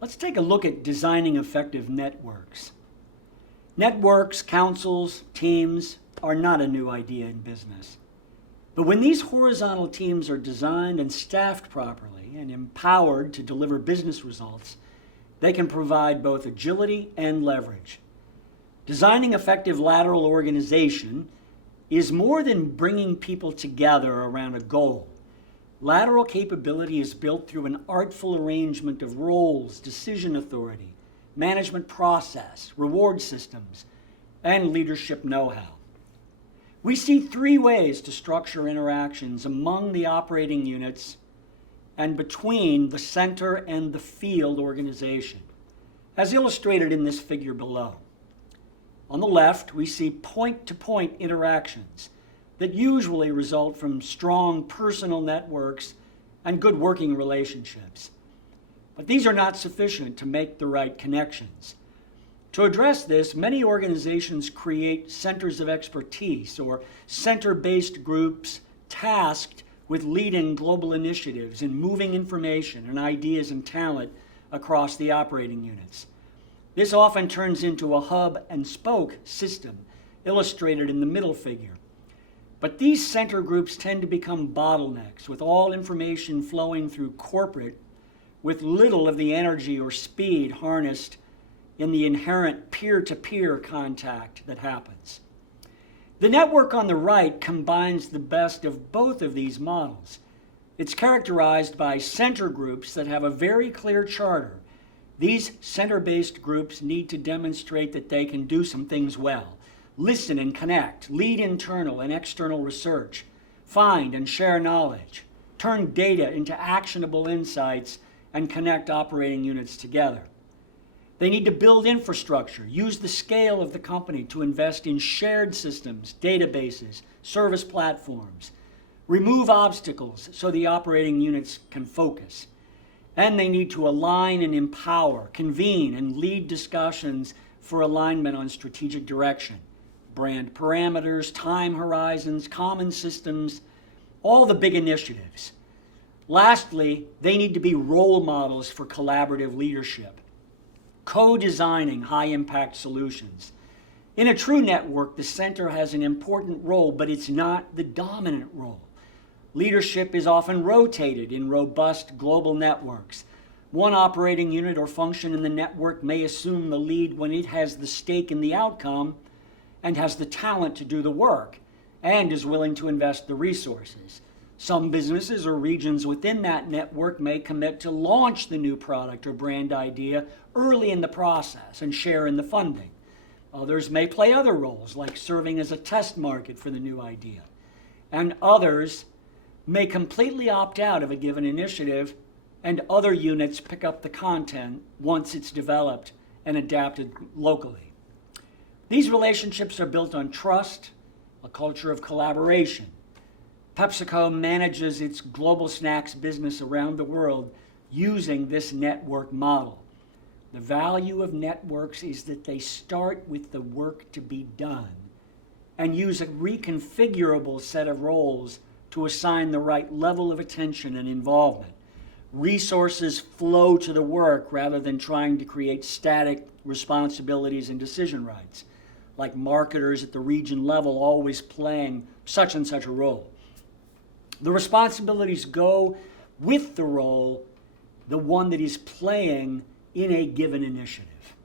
Let's take a look at designing effective networks. Networks, councils, teams are not a new idea in business. But when these horizontal teams are designed and staffed properly and empowered to deliver business results, they can provide both agility and leverage. Designing effective lateral organization is more than bringing people together around a goal. Lateral capability is built through an artful arrangement of roles, decision authority, management process, reward systems, and leadership know-how. We see three ways to structure interactions among the operating units and between the center and the field organization, as illustrated in this figure below. On the left, we see point-to-point interactions that usually result from strong personal networks and good working relationships. But these are not sufficient to make the right connections. To address this, many organizations create centers of expertise or center-based groups tasked with leading global initiatives and moving information and ideas and talent across the operating units. This often turns into a hub and spoke system, illustrated in the middle figure. But these center groups tend to become bottlenecks, with all information flowing through corporate, with little of the energy or speed harnessed in the inherent peer-to-peer contact that happens. The network on the right combines the best of both of these models. It's characterized by center groups that have a very clear charter. These center-based groups need to demonstrate that they can do some things well. Listen and connect, lead internal and external research, find and share knowledge, turn data into actionable insights, and connect operating units together. They need to build infrastructure, use the scale of the company to invest in shared systems, databases, service platforms, remove obstacles so the operating units can focus. And they need to align and empower, convene and lead discussions for alignment on strategic direction, brand parameters, time horizons, common systems, all the big initiatives. Lastly, they need to be role models for collaborative leadership, co-designing high-impact solutions. In a true network, the center has an important role, but it's not the dominant role. Leadership is often rotated in robust global networks. One operating unit or function in the network may assume the lead when it has the stake in the outcome and has the talent to do the work and is willing to invest the resources. Some businesses or regions within that network may commit to launch the new product or brand idea early in the process and share in the funding. Others may play other roles, like serving as a test market for the new idea. And others may completely opt out of a given initiative, and other units pick up the content once it's developed and adapted locally. These relationships are built on trust, a culture of collaboration. PepsiCo manages its global snacks business around the world using this network model. The value of networks is that they start with the work to be done and use a reconfigurable set of roles to assign the right level of attention and involvement. Resources flow to the work rather than trying to create static responsibilities and decision rights, like marketers at the region level always playing such and such a role. The responsibilities go with the role, the one that is playing in a given initiative.